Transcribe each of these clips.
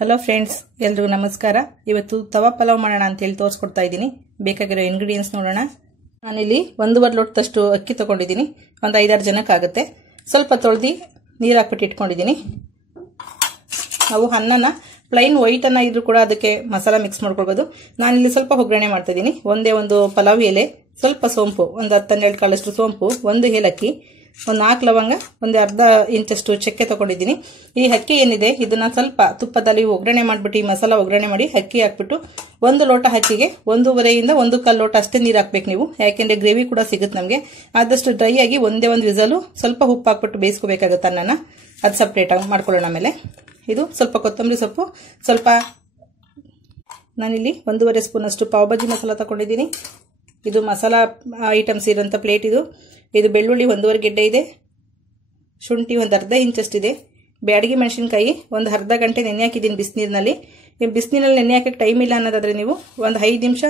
Hello friends, ಎಲ್ರಿಗೂ ನಮಸ್ಕಾರ. ಇವತ್ತು ತವಾ ಪಲಾವ್ ಮಾಡೋಣ ಅಂತ ಹೇಳಿ ತೋರಿಸ್ಕೊಡ್ತಾ ಇದ್ದೀನಿ. ಬೇಕಾಗಿರೋ ಇಂಗ್ರೀಡಿಯೆಂಟ್ಸ್ ನೋಡೋಣ. ನಾನಿಲ್ಲಿ 1.5 ಲೋಟದಷ್ಟು ಅಕ್ಕಿ ತಗೊಂಡಿದ್ದೀನಿ. ಒಂದು 5-6 ಜನಕ್ಕಾಗುತ್ತೆ. ಸ್ವಲ್ಪ ತೊಳೆದು ನೀರು ಹಾಕ್ಬಿಟ್ಟು ಇಟ್ಕೊಂಡಿದ್ದೀನಿ. ನಾವು ಅನ್ನನ ಪ್ಲೈನ್ ವೈಟ್ ಅನ್ನ ಇದ್ರೂ ಕೂಡ ಅದಕ್ಕೆ ಮಸಾಲ ಮಿಕ್ಸ್ ಮಾಡ್ಕೊಳ್ಬೋದು. ನಾನಿಲ್ಲಿ ಸ್ವಲ್ಪ ಒಗ್ಗರಣೆ ಮಾಡ್ತಾ ಇದ್ದೀನಿ. ಒಂದೇ ಒಂದು ಪಲಾವ್ ಎಲೆ, ಸ್ವಲ್ಪ ಸೋಂಪು, ಒಂದು 10-12 ಕಾಳಷ್ಟು ಸೋಂಪು, ಒಂದು ಏಲಕ್ಕಿ, ಒಂದು 4 ಲವಂಗ, ಒಂದು ಅರ್ಧ ಇಂಚಷ್ಟು ಚಕ್ಕೆ ತಗೊಂಡಿದ್ದೀನಿ. ಈ ಅಕ್ಕಿ ಏನಿದೆ ಇದನ್ನ ಸ್ವಲ್ಪ ತುಪ್ಪದಲ್ಲಿ ಒಗ್ಗರಣೆ ಮಾಡ್ಬಿಟ್ಟು ಈ ಮಸಾಲ ಒಗ್ಗರಣೆ ಮಾಡಿ ಅಕ್ಕಿ ಹಾಕ್ಬಿಟ್ಟು 1 ಲೋಟ ಅಕ್ಕಿಗೆ 1.5 ಇಂದ 1 ಲೋಟ ಅಷ್ಟೇ ನೀರು ಹಾಕ್ಬೇಕು ನೀವು. ಯಾಕೆಂದ್ರೆ ಗ್ರೇವಿ ಕೂಡ ಸಿಗುತ್ತೆ ನಮಗೆ. ಆದಷ್ಟು ಡ್ರೈ ಆಗಿ ಒಂದೇ ಒಂದು ವಿಸಲು ಸ್ವಲ್ಪ ಉಪ್ಪು ಹಾಕ್ಬಿಟ್ಟು ಬೇಯಿಸ್ಕೋಬೇಕಾಗುತ್ತೆ ಅನ್ನನ. ಅದು ಸಪ್ರೇಟ್ ಆಗಿ ಮಾಡ್ಕೊಳ್ಳೋಣ. ಆಮೇಲೆ ಇದು ಸ್ವಲ್ಪ ಕೊತ್ತಂಬರಿ ಸೊಪ್ಪು, ಸ್ವಲ್ಪ ನಾನಿಲ್ಲಿ 1.5 ಸ್ಪೂನ್ ಅಷ್ಟು ಪಾವ್ ಭಾಜಿ ಮಸಾಲ ತಗೊಂಡಿದ್ದೀನಿ. ಇದು ಮಸಾಲಾ ಐಟಮ್ಸ್ ಇರೋಂಥ ಪ್ಲೇಟ್ ಇದು. ಇದು ಬೆಳ್ಳುಳ್ಳಿ 1.5 ಗೆಡ್ಡೆ ಇದೆ, ಶುಂಠಿ ಒಂದು ಅರ್ಧ ಇಂಚಷ್ಟಿದೆ, ಬ್ಯಾಡಗಿ ಮೆಣಸಿನಕಾಯಿ ಒಂದು ಅರ್ಧ ಗಂಟೆ ನೆನೆ ಹಾಕಿದ್ದೀನಿ ಬಿಸಿನೀರಿನಲ್ಲಿ. ಬಿಸಿನೀರಲ್ಲಿ ನೆನೆ ಹಾಕಕ್ಕೆ ಟೈಮ್ ಇಲ್ಲ ಅನ್ನೋದಾದ್ರೆ ನೀವು ಒಂದು 5 ನಿಮಿಷ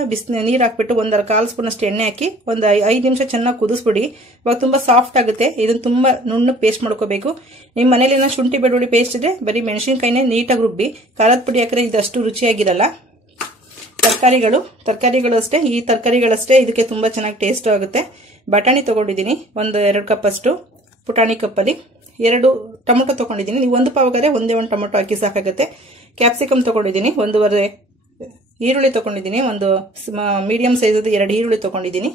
ನೀರು ಹಾಕ್ಬಿಟ್ಟು 1/4 ಸ್ಪೂನ್ ಅಷ್ಟು ಎಣ್ಣೆ ಹಾಕಿ ಒಂದು 5 ನಿಮಿಷ ಚೆನ್ನಾಗಿ ಕುದಿಸ್ಬಿಡಿ. ಇವಾಗ ತುಂಬಾ ಸಾಫ್ಟ್ ಆಗುತ್ತೆ. ಇದನ್ನ ತುಂಬಾ ನುಣ್ಣಗೆ ಪೇಸ್ಟ್ ಮಾಡ್ಕೋಬೇಕು. ನಿಮ್ಮ ಮನೇಲಿ ಶುಂಠಿ ಬೆಳ್ಳುಳ್ಳಿ ಪೇಸ್ಟ್ ಇದೆ, ಬರೀ ಮೆಣಸಿನಕಾಯಿನೇ ನೀಟಾಗಿ ರುಬ್ಬಿ. ಖಾರದ ಪುಡಿ ಹಾಕಿದ್ರೆ ಇದು ಅಷ್ಟು ರುಚಿಯಾಗಿರಲ್ಲ. ತರಕಾರಿಗಳು ಅಷ್ಟೇ, ಈ ತರಕಾರಿಗಳಷ್ಟೇ ಇದಕ್ಕೆ ತುಂಬಾ ಚೆನ್ನಾಗಿ ಟೇಸ್ಟ್ ಆಗುತ್ತೆ. ಬಟಾಣಿ ತಗೊಂಡಿದ್ದೀನಿ, ಒಂದು 2 ಕಪ್ ಅಷ್ಟು. ಪುಟಾಣಿ ಕಪ್ಪಲ್ಲಿ 2 ಟೊಮೊಟೊ ತಗೊಂಡಿದ್ದೀನಿ. ನೀವು 1 ಪಾವ್ಗಾದ್ರೆ ಒಂದೇ ಒಂದು ಟೊಮೊಟೊ ಹಾಕಿ ಸಾಕಾಗುತ್ತೆ. ಕ್ಯಾಪ್ಸಿಕಮ್ ತಗೊಂಡಿದ್ದೀನಿ, 1.5 ಈರುಳ್ಳಿ ತಗೊಂಡಿದ್ದೀನಿ, ಒಂದು ಮೀಡಿಯಂ ಸೈಜ್ 2 ಈರುಳ್ಳಿ ತಗೊಂಡಿದ್ದೀನಿ.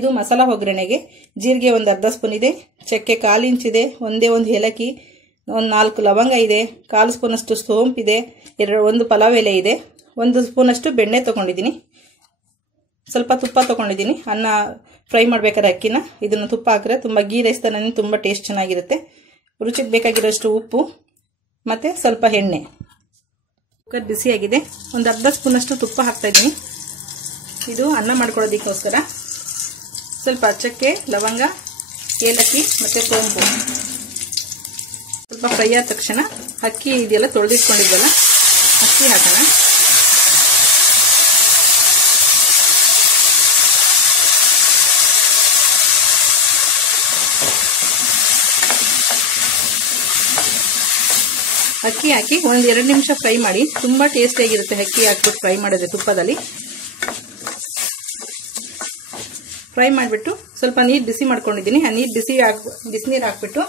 ಇದು ಮಸಾಲಾ ಒಗ್ಗರಣೆಗೆ ಜೀರಿಗೆ ಒಂದು ಅರ್ಧ ಸ್ಪೂನ್ ಇದೆ, ಚಕ್ಕೆ 1/4 ಇಂಚ್ ಇದೆ, ಒಂದೇ ಒಂದು ಏಲಕ್ಕಿ, ಒಂದು 4 ಲವಂಗ ಇದೆ, 1/4 ಸ್ಪೂನ್ ಅಷ್ಟು ಸೋಂಪಿದೆ, ಒಂದು ಪಲಾವ್ ಎಲೆ ಇದೆ, 1 ಸ್ಪೂನ್ ಅಷ್ಟು ಬೆಣ್ಣೆ ತಗೊಂಡಿದ್ದೀನಿ, ಸ್ವಲ್ಪ ತುಪ್ಪ ತಗೊಂಡಿದ್ದೀನಿ. ಅನ್ನ ಫ್ರೈ ಮಾಡ್ಬೇಕಾದ್ರೆ ಅಕ್ಕಿನ ಇದನ್ನ ತುಪ್ಪ ಹಾಕಿದ್ರೆ ತುಂಬಾ ಗೀ ರೈಸ್ ತರನೇ ತುಂಬಾ ಟೇಸ್ಟ್ ಚೆನ್ನಾಗಿರುತ್ತೆ. ರುಚಿಗೆ ಬೇಕಾಗಿರೋಷ್ಟು ಉಪ್ಪು ಮತ್ತೆ ಸ್ವಲ್ಪ ಎಣ್ಣೆ. ಕುಕ್ಕರ್ ಬಿಸಿಯಾಗಿದೆ, ಒಂದು ಅರ್ಧ ಸ್ಪೂನ್ ಅಷ್ಟು ತುಪ್ಪ ಹಾಕ್ತಾ ಇದ್ದೀನಿ. ಇದು ಅನ್ನ ಮಾಡ್ಕೊಳ್ಳೋದಕ್ಕೋಸ್ಕರ. ಸ್ವಲ್ಪ ಚಕ್ಕೆ, ಲವಂಗ, ಏಲಕ್ಕಿ ಮತ್ತೆ ಸೋಂಪು ಸ್ವಲ್ಪ ಫ್ರೈ ಆದ ತಕ್ಷಣ ಅಕ್ಕಿ ಇದೆಲ್ಲ ತೊಳೆದಿಟ್ಕೊಂಡಿದ್ವಲ್ಲ ಅಕ್ಕಿ ಹಾಕೋಣ. ಅಕ್ಕಿ ಹಾಕಿ 1-2 ನಿಮಿಷ ಫ್ರೈ ಮಾಡಿ. ತುಂಬಾ ಟೇಸ್ಟಿಯಾಗಿರುತ್ತೆ ಅಕ್ಕಿ ಹಾಕ್ಬಿಟ್ಟು ಫ್ರೈ ಮಾಡಿದ್ರೆ ತುಪ್ಪದಲ್ಲಿ. ಫ್ರೈ ಮಾಡಿಬಿಟ್ಟು ಸ್ವಲ್ಪ ನೀರು ಬಿಸಿ ಮಾಡ್ಕೊಂಡಿದ್ದೀನಿ. ಆ ನೀರು ಬಿಸಿನೀರು ಹಾಕ್ಬಿಟ್ಟು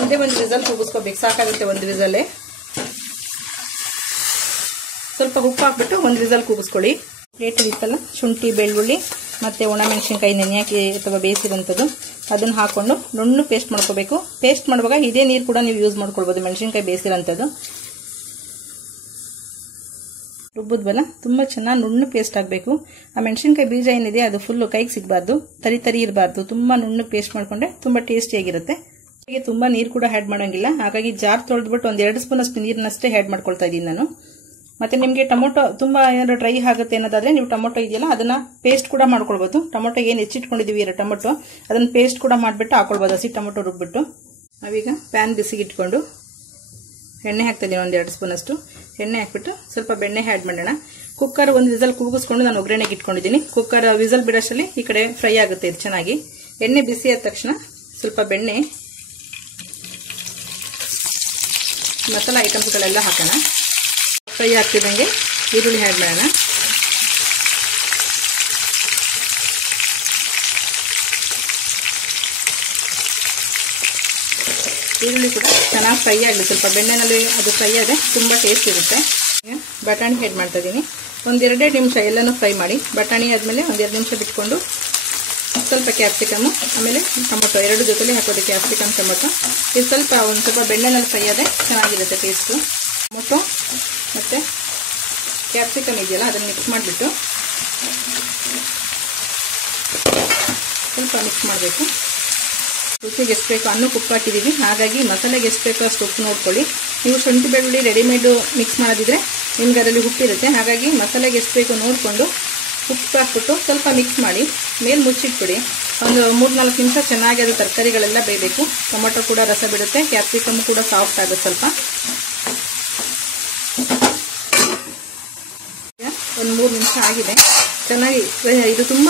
ಒಂದೇ ಒಂದು ವಿಸಲ್ ಕೂಗಿಸ್ಕೋಬೇಕು, ಸಾಕಾಗುತ್ತೆ ಒಂದು ವಿಸಲ್ಲೇ. ಸ್ವಲ್ಪ ಉಪ್ಪು ಹಾಕ್ಬಿಟ್ಟು ಒಂದು ವಿಸಲ್ ಕೂಗಿಸ್ಕೊಳ್ಳಿ. ಪ್ಲೇಟ್ ಇತ್ತಲ್ಲ, ಶುಂಠಿ ಬೆಳ್ಳುಳ್ಳಿ ಮತ್ತೆ ಒಣಮೆಣಸಿನಕಾಯಿ ನೆನೆ ಹಾಕಿ ಅಥವಾ ಬೇಯಿಸಿರೋಂಥದ್ದು ಅದನ್ನ ಹಾಕೊಂಡು ನುಣ್ಣು ಪೇಸ್ಟ್ ಮಾಡ್ಕೋಬೇಕು. ಪೇಸ್ಟ್ ಮಾಡುವಾಗ ಇದೇ ನೀರು ಕೂಡ ನೀವು ಯೂಸ್ ಮಾಡ್ಕೊಳ್ಬೋದು. ಮೆಣಸಿನಕಾಯಿ ಬೇಯಿಸಿರೋಂಥದ್ದು ರುಬ್ಬುದ್ವಲ್ಲ, ತುಂಬಾ ಚೆನ್ನಾಗಿ ನುಣ್ಣು ಪೇಸ್ಟ್ ಆಗಬೇಕು. ಆ ಮೆಣಸಿನಕಾಯಿ ಬೀಜ ಏನಿದೆ ಅದು ಫುಲ್ ಕೈಗೆ ಸಿಗಬಾರ್ದು, ತರಿ ಇರಬಾರ್ದು. ತುಂಬಾ ನುಣ್ಣು ಪೇಸ್ಟ್ ಮಾಡ್ಕೊಂಡ್ರೆ ತುಂಬಾ ಟೇಸ್ಟಿಯಾಗಿರುತ್ತೆ. ತುಂಬಾ ನೀರು ಕೂಡ ಆ್ಯಡ್ ಮಾಡೋಂಗಿಲ್ಲ. ಹಾಗಾಗಿ ಜಾರ್ ತೊಳೆದ್ಬಿಟ್ಟು 1-2 ಸ್ಪೂನ್ ಅಷ್ಟು ನೀರನ್ನಷ್ಟೇ ಆ್ಯಡ್ ಮಾಡ್ಕೊಳ್ತಾ ಇದ್ದೀನಿ ನಾನು. ಮತ್ತೆ ನಿಮಗೆ ಟೊಮೊಟೊ ತುಂಬಾ ಏನಾದ್ರು ಡ್ರೈ ಆಗುತ್ತೆ ಅನ್ನೋದಾದ್ರೆ ನೀವು ಟೊಮೊಟೊ ಇದೆಯಲ್ಲ ಅದನ್ನ ಪೇಸ್ಟ್ ಕೂಡ ಮಾಡ್ಕೊಳ್ಬಹುದು. ಟೊಮೊಟೊ ಏನು ಹೆಚ್ಚಿಟ್ಕೊಂಡಿದೀವಿ 2 ಟೊಮೊಟೊ ಅದನ್ನ ಪೇಸ್ಟ್ ಕೂಡ ಮಾಡ್ಬಿಟ್ಟು ಹಾಕೊಳ್ಬಹುದು, ಹಸಿ ಟೊಮೊಟೊ ರುಬ್ಬಿಟ್ಟು. ನಾವೀಗ ಪ್ಯಾನ್ ಬಿಸಿಗೆ ಇಟ್ಕೊಂಡು ಎಣ್ಣೆ ಹಾಕ್ತಾ ಇದೀನಿ. 1-2 ಸ್ಪೂನ್ ಅಷ್ಟು ಎಣ್ಣೆ ಹಾಕ್ಬಿಟ್ಟು ಸ್ವಲ್ಪ ಬೆಣ್ಣೆ ಆ್ಯಡ್ ಮಾಡೋಣ. ಕುಕ್ಕರ್ ಒಂದು ವಿಸಲ್ ಕೂಗಿಸ್ಕೊಂಡು ನಾನು ಒಗ್ಗರಣೆಗೆ ಇಟ್ಕೊಂಡಿದ್ದೀನಿ. ಕುಕ್ಕರ್ ವಿಸಲ್ ಬಿಡೋಷ್ಟರಲ್ಲಿ ಈ ಕಡೆ ಫ್ರೈ ಆಗುತ್ತೆ ಇದು ಚೆನ್ನಾಗಿ. ಎಣ್ಣೆ ಬಿಸಿ ಆದ ತಕ್ಷಣ ಸ್ವಲ್ಪ ಬೆಣ್ಣೆ, ಮಸಾಲ ಐಟಮ್ಸ್ಗಳೆಲ್ಲ ಹಾಕೋಣ. ಫ್ರೈ ಆಗ್ತಿದ್ದಂಗೆ ಈರುಳ್ಳಿ ಆ್ಯಡ್ ಮಾಡೋಣ. ಈರುಳ್ಳಿ ಕೂಡ ಚೆನ್ನಾಗಿ ಫ್ರೈ ಆಗಲಿ. ಸ್ವಲ್ಪ ಬೆಣ್ಣೆನಲ್ಲಿ ಅದು ಫ್ರೈ ಆದರೆ ತುಂಬ ಟೇಸ್ಟ್ ಇರುತ್ತೆ. ಬಟಾಣಿ ಆ್ಯಡ್ ಮಾಡ್ತಾ ಇದ್ದೀನಿ. 1-2 ನಿಮಿಷ ಎಲ್ಲನೂ ಫ್ರೈ ಮಾಡಿ. ಬಟಾಣಿ ಆದಮೇಲೆ 1-2 ನಿಮಿಷ ಬಿಟ್ಕೊಂಡು ಸ್ವಲ್ಪ ಕ್ಯಾಪ್ಸಿಕಮ್ಮು, ಆಮೇಲೆ ಟೊಮೊಟೊ 2 ಜೊತೆಲಿ ಹಾಕೋದು. ಕ್ಯಾಪ್ಸಿಕಮ್ ಟೊಮೊಟೊ ಇದು ಒಂದು ಸ್ವಲ್ಪ ಬೆಣ್ಣೆನಲ್ಲಿ ಫ್ರೈ ಆದರೆ ಚೆನ್ನಾಗಿರುತ್ತೆ ಟೇಸ್ಟು. ಟೊಮೊಟೊ ಮತ್ತು ಕ್ಯಾಪ್ಸಿಕಮ್ ಇದೆಯಲ್ಲ ಅದನ್ನು ಮಿಕ್ಸ್ ಮಾಡಿಬಿಟ್ಟು ಸ್ವಲ್ಪ ಮಿಕ್ಸ್ ಮಾಡಬೇಕು. ರುಚಿಗೆ ಎಷ್ಟು ಬೇಕು ಅನ್ನಕ್ಕೆ ಉಪ್ಪು ಹಾಕಿದ್ದೀವಿ, ಹಾಗಾಗಿ ಮಸಾಲೆಗೆ ಎಷ್ಟು ಬೇಕೋ ಅಷ್ಟು ಉಪ್ಪು ನೋಡ್ಕೊಳ್ಳಿ. ನೀವು ಶುಂಠಿ ಬೆಳ್ಳುಳ್ಳಿ ರೆಡಿಮೇಡು ಮಿಕ್ಸ್ ಮಾಡಿದ್ರೆ ನಿಮ್ಗೆ ಅದರಲ್ಲಿ ಉಪ್ಪಿರುತ್ತೆ. ಹಾಗಾಗಿ ಮಸಾಲೆಗೆ ಎಷ್ಟು ಬೇಕೋ ನೋಡಿಕೊಂಡು ಉಪ್ಪು ಹಾಕ್ಬಿಟ್ಟು ಸ್ವಲ್ಪ ಮಿಕ್ಸ್ ಮಾಡಿ ಮೇಲೆ ಮುಚ್ಚಿಟ್ಬಿಡಿ. ಒಂದು 3-4 ನಿಮಿಷ ಚೆನ್ನಾಗಿ ಅದು ತರಕಾರಿಗಳೆಲ್ಲ ಬೇಯಬೇಕು. ಟೊಮೊಟೊ ಕೂಡ ರಸ ಬಿಡುತ್ತೆ, ಕ್ಯಾಪ್ಸಿಕಮ್ ಕೂಡ ಸಾಫ್ಟ್ ಆಗುತ್ತೆ ಸ್ವಲ್ಪ. ಒಂದು 3 ನಿಮಿಷ ಆಗಿದೆ. ಚೆನ್ನಾಗಿ ಇದು ತುಂಬ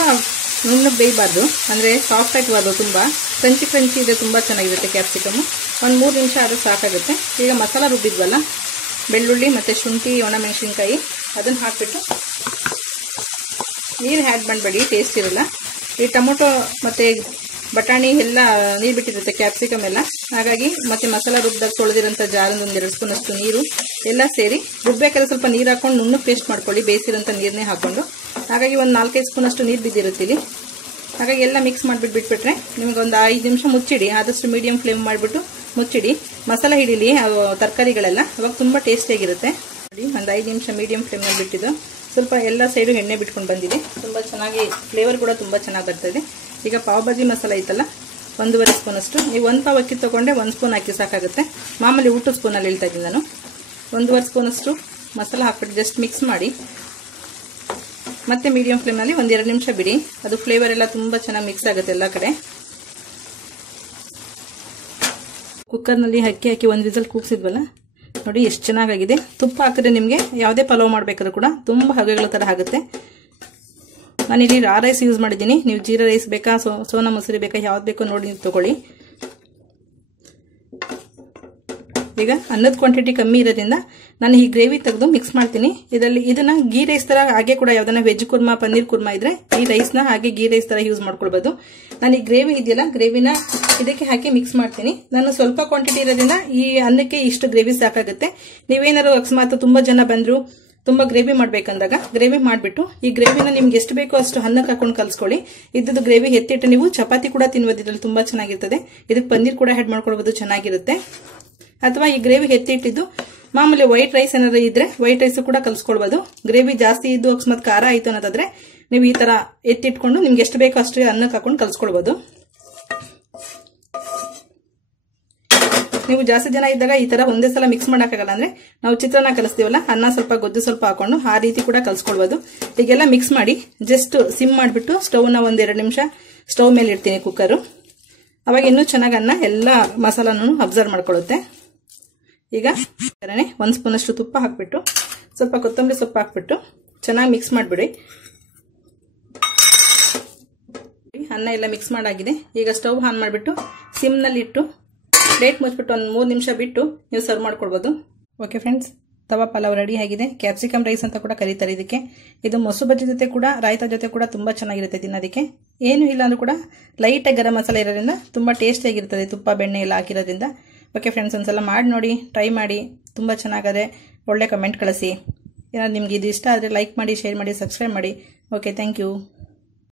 ನುಣ್ಣಗೆ ಬೇಯಬಾರ್ದು, ಅಂದರೆ ಸಾಫ್ಟ್ ಆಗಬಾರ್ದು. ತುಂಬ ಕ್ರಂಚಿ ಇದೆ, ತುಂಬ ಚೆನ್ನಾಗಿರುತ್ತೆ ಕ್ಯಾಪ್ಸಿಕಮ್ಮು. ಒಂದು 3 ನಿಮಿಷ ಆದರೂ ಸಾಕಾಗುತ್ತೆ. ಈಗ ಮಸಾಲ ರುಬ್ಬಿದ್ವಲ್ಲ, ಬೆಳ್ಳುಳ್ಳಿ ಮತ್ತು ಶುಂಠಿ, ಒಣಮೆಣಸಿನ್ಕಾಯಿ ಅದನ್ನು ಹಾಕಿಬಿಟ್ಟು, ನೀರು ಆ್ಯಡ್ ಮಾಡಬೇಡಿ, ಟೇಸ್ಟ್ ಇರಲ್ಲ. ಈ ಟೊಮೊಟೊ ಮತ್ತು ಬಟಾಣಿ ಎಲ್ಲ ನೀರು ಬಿಟ್ಟಿರುತ್ತೆ, ಕ್ಯಾಪ್ಸಿಕಮ್ ಎಲ್ಲ. ಹಾಗಾಗಿ ಮತ್ತು ಮಸಾಲ ರುಬ್ಬಿದಾಗ ತೊಳೆದಿರೋಂಥ ಜಾರೊಂದು 2 ಸ್ಪೂನ್ ಅಷ್ಟು ನೀರು ಎಲ್ಲ ಸೇರಿ ರುಬ್ಬೇಕಾದ್ರೆ ಸ್ವಲ್ಪ ನೀರು ಹಾಕೊಂಡು ನುಣ್ಣಗೆ ಪೇಸ್ಟ್ ಮಾಡ್ಕೊಳ್ಳಿ, ಬೇಯಿಸಿರೋಂಥ ನೀರನ್ನೇ ಹಾಕ್ಕೊಂಡು. ಹಾಗಾಗಿ ಒಂದು 4-5 ಸ್ಪೂನ್ ಅಷ್ಟು ನೀರು ಬಿದ್ದಿರುತ್ತೆ ಇಲ್ಲಿ. ಹಾಗಾಗಿ ಎಲ್ಲ ಮಿಕ್ಸ್ ಮಾಡಿಬಿಟ್ಬಿಟ್ರೆ ನಿಮಗೆ ಒಂದು 5 ನಿಮಿಷ ಮುಚ್ಚಿಡಿ. ಆದಷ್ಟು ಮೀಡಿಯಂ ಫ್ಲೇಮ್ ಮಾಡಿಬಿಟ್ಟು ಮುಚ್ಚಿಡಿ, ಮಸಾಲ ಹಿಡೀಲಿ ತರಕಾರಿಗಳೆಲ್ಲ, ಅವಾಗ ತುಂಬ ಟೇಸ್ಟಿಯಾಗಿರುತ್ತೆ. ನೋಡಿ, ಒಂದು 5 ನಿಮಿಷ ಮೀಡಿಯಂ ಫ್ಲೇಮ್ನಲ್ಲಿ ಬಿಟ್ಟಿದ್ದು ಸ್ವಲ್ಪ ಎಲ್ಲ ಸೈಡು ಎಣ್ಣೆ ಬಿಟ್ಕೊಂಡು ಬಂದಿದೆ. ತುಂಬ ಚೆನ್ನಾಗಿ ಫ್ಲೇವರ್ ಕೂಡ ತುಂಬ ಚೆನ್ನಾಗಿ ಬರ್ತದೆ. ಈಗ ಪಾವ್ ಭಾಜಿ ಮಸಾಲ ಐತಲ್ಲ, 1.5 ಸ್ಪೂನ್ ಅಷ್ಟು. ನೀವು 1 ಪಾವ್ ಅಕ್ಕಿ ತೊಗೊಂಡೆ 1 ಸ್ಪೂನ್ ಹಾಕಿ ಸಾಕಾಗುತ್ತೆ. ಮಾಮೂಲಿ ಊಟದ ಸ್ಪೂನಲ್ಲಿ ಹೇಳ್ತಾ ಇದ್ದೀನಿ ನಾನು. 1.5 ಸ್ಪೂನ್ ಅಷ್ಟು ಮಸಾಲ ಹಾಕ್ಬಿಟ್ಟು ಜಸ್ಟ್ ಮಿಕ್ಸ್ ಮಾಡಿ ಮತ್ತೆ ಮೀಡಿಯಂ ಫ್ಲೇಮ್ನಲ್ಲಿ 1-2 ನಿಮಿಷ ಬಿಡಿ. ಅದು ಫ್ಲೇವರ್ ಎಲ್ಲ ತುಂಬ ಚೆನ್ನಾಗಿ ಮಿಕ್ಸ್ ಆಗುತ್ತೆ ಎಲ್ಲ ಕಡೆ. ಕುಕ್ಕರ್ನಲ್ಲಿ ಅಕ್ಕಿ ಹಾಕಿ 1 ವಿಸಲ್ ಕೂಗಿಸಿದ್ವಲ್ಲ, ನೋಡಿ ಎಷ್ಟು ಚೆನ್ನಾಗಿದೆ. ತುಪ್ಪ ಹಾಕಿದ್ರೆ ನಿಮಗೆ ಯಾವುದೇ ಪಲಾವ್ ಮಾಡಬೇಕಾದ್ರೂ ಕೂಡ ತುಂಬ ಹಗೆಗಳ ಥರ ಆಗುತ್ತೆ. ನಾನಿಲ್ಲಿ ರಾ ರೈಸ್ ಯೂಸ್ ಮಾಡಿದ್ದೀನಿ. ನೀವು ಜೀರಾ ರೈಸ್ ಬೇಕಾ, ಸೋನಾ ಮಸೂರಿ ಬೇಕಾ, ಯಾವ್ದು ಬೇಕೋ ನೋಡಿ ತಗೊಳ್ಳಿ. ಈಗ ಅನ್ನದ ಕ್ವಾಂಟಿಟಿ ಕಮ್ಮಿ ಇರೋದ್ರಿಂದ ನಾನು ಈ ಗ್ರೇವಿ ತೆಗೆದು ಮಿಕ್ಸ್ ಮಾಡ್ತೀನಿ. ಇದನ್ನ ಗೀ ರೈಸ್ ತರ ಹಾಗೆ ಕೂಡ ಯಾವ್ದನ್ನ ವೆಜ್ ಕುರ್ಮಾ, ಪನ್ನೀರ್ ಕುರ್ಮಾ ಇದ್ರೆ ಈ ರೈಸ್ನ ಹಾಗೆ ಗೀ ರೈಸ್ ತರ ಯೂಸ್ ಮಾಡ್ಕೊಳ್ಬಹುದು. ನಾನು ಈ ಗ್ರೇವಿ ಇದೆಯಲ್ಲ, ಗ್ರೇವಿನ ಇದಕ್ಕೆ ಹಾಕಿ ಮಿಕ್ಸ್ ಮಾಡ್ತೀನಿ. ನಾನು ಸ್ವಲ್ಪ ಕ್ವಾಂಟಿಟಿ ಇರೋದ್ರಿಂದ ಈ ಅನ್ನಕ್ಕೆ ಇಷ್ಟು ಗ್ರೇವಿ ಸಾಕಾಗುತ್ತೆ. ನೀವೇನಾದ್ರು ಅಕಸ್ಮಾತ್ ತುಂಬಾ ಜನ ಬಂದ್ರು, ತುಂಬಾ ಗ್ರೇವಿ ಮಾಡ್ಬೇಕಂದಾಗ ಗ್ರೇವಿ ಮಾಡ್ಬಿಟ್ಟು ಈ ಗ್ರೇವಿನ ನಿಮ್ಗೆ ಎಷ್ಟು ಬೇಕೋ ಅಷ್ಟು ಅನ್ನಕ್ಕೆ ಹಾಕೊಂಡು ಕಲ್ಸ್ಕೊಳ್ಳಿ. ಇದ್ದದ್ದು ಗ್ರೇವಿ ಎತ್ತಿಟ್ಟು ನೀವು ಚಪಾತಿ ಕೂಡ ತಿನ್ಬೋದು, ಇದ್ರಲ್ಲಿ ತುಂಬಾ ಚೆನ್ನಾಗಿರ್ತದೆ. ಇದಕ್ಕೆ ಪನ್ನೀರ್ ಕೂಡ ಆಡ್ ಮಾಡ್ಕೊಳ್ಬಹುದು, ಚೆನ್ನಾಗಿರುತ್ತೆ. ಅಥವಾ ಈ ಗ್ರೇವಿ ಎತ್ತಿಟ್ಟಿದ್ದು ಮಾಮೂಲಿ ವೈಟ್ ರೈಸ್ ಏನಾದ್ರು ಇದ್ರೆ ವೈಟ್ ರೈಸ್ ಕೂಡ ಕಲ್ಸ್ಕೊಳ್ಬಹುದು. ಗ್ರೇವಿ ಜಾಸ್ತಿ ಇದ್ದು ಅಕಸ್ಮಾತ್ ಖಾರ ಆಯ್ತು ಅನ್ನೋದಾದ್ರೆ ನೀವು ಈ ತರ ಎತ್ತಿಟ್ಕೊಂಡು ನಿಮ್ಗೆ ಎಷ್ಟು ಬೇಕೋ ಅಷ್ಟು ಅನ್ನಕ್ಕೆ ಹಾಕೊಂಡು ಕಲ್ಸ್ಕೊಳ್ಬಹುದು. ನೀವು ಜಾಸ್ತಿ ಜನ ಇದ್ದಾಗ ಈ ತರ ಒಂದೇ ಸಲ ಮಿಕ್ಸ್ ಮಾಡಕ್ಕಾಗಲ್ಲ ಅಂದ್ರೆ ನಾವು ಚಿತ್ರಾನ್ನ ಕಲಿಸ್ತೀವಲ್ಲ, ಅನ್ನ ಸ್ವಲ್ಪ ಗೊಜ್ಜು ಸ್ವಲ್ಪ ಹಾಕೊಂಡು ಆ ರೀತಿ ಕೂಡ ಕಲ್ಸ್ಕೊಳ್ಬಹುದು. ಈಗೆಲ್ಲ ಮಿಕ್ಸ್ ಮಾಡಿ ಜಸ್ಟ್ ಸಿಮ್ ಮಾಡಿಬಿಟ್ಟು ಸ್ಟವ್ನ 1-2 ನಿಮಿಷ ಸ್ಟವ್ ಮೇಲೆ ಇಡ್ತೀನಿ ಕುಕ್ಕರು. ಅವಾಗ ಇನ್ನೂ ಚೆನ್ನಾಗಿ ಅನ್ನ ಎಲ್ಲ ಮಸಾಲಾನು ಅಬ್ಸರ್ವ್ ಮಾಡ್ಕೊಳ್ಳುತ್ತೆ. ಈಗ 1 ಸ್ಪೂನ್ ಅಷ್ಟು ತುಪ್ಪ ಹಾಕ್ಬಿಟ್ಟು ಸ್ವಲ್ಪ ಕೊತ್ತಂಬರಿ ಸೊಪ್ಪು ಹಾಕ್ಬಿಟ್ಟು ಚೆನ್ನಾಗಿ ಮಿಕ್ಸ್ ಮಾಡಿಬಿಡಿ. ಅನ್ನ ಎಲ್ಲ ಮಿಕ್ಸ್ ಮಾಡಾಗಿದೆ. ಈಗ ಸ್ಟವ್ ಆನ್ ಮಾಡಿಬಿಟ್ಟು ಸಿಮ್ನಲ್ಲಿ ಇಟ್ಟು ಪ್ಲೇಟ್ ಮುಚ್ಚಿಬಿಟ್ಟು ಒಂದು 3 ನಿಮಿಷ ಬಿಟ್ಟು ನೀವು ಸರ್ವ್ ಮಾಡ್ಕೊಳ್ಬೋದು. ಓಕೆ ಫ್ರೆಂಡ್ಸ್, ತವಾ ಪಲಾವ್ ರೆಡಿ ಆಗಿದೆ. ಕ್ಯಾಪ್ಸಿಕಮ್ ರೈಸ್ ಅಂತ ಕೂಡ ಕರೀತಾರೆ ಇದಕ್ಕೆ. ಇದು ಮೊಸರು ಬಜ್ಜಿ ಜೊತೆ ಕೂಡ, ರಾಯ್ತಾ ಜೊತೆ ಕೂಡ ತುಂಬಾ ಚೆನ್ನಾಗಿರುತ್ತೆ ತಿನ್ನೋದಕ್ಕೆ. ಏನು ಇಲ್ಲ ಅಂದ್ರೂ ಕೂಡ ಲೈಟಾಗಿ ಗರಂ ಮಸಾಲೆ ಇರೋದ್ರಿಂದ ತುಂಬಾ ಟೇಸ್ಟಿಯಾಗಿರ್ತದೆ, ತುಪ್ಪ ಬೆಣ್ಣೆ ಎಲ್ಲ ಹಾಕಿರೋದ್ರಿಂದ. ಓಕೆ ಫ್ರೆಂಡ್ಸ್, ಒಂದ್ಸಲ ಮಾಡಿ ನೋಡಿ, ಟ್ರೈ ಮಾಡಿ. ತುಂಬ ಚೆನ್ನಾಗಿದೆ. ಒಳ್ಳೆ ಕಮೆಂಟ್ ಕಳಿಸಿ. ಏನಾದ್ರು ನಿಮ್ಗೆ ಇದು ಇಷ್ಟ ಆದರೆ ಲೈಕ್ ಮಾಡಿ, ಶೇರ್ ಮಾಡಿ, ಸಬ್ಸ್ಕ್ರೈಬ್ ಮಾಡಿ. Okay, thank you.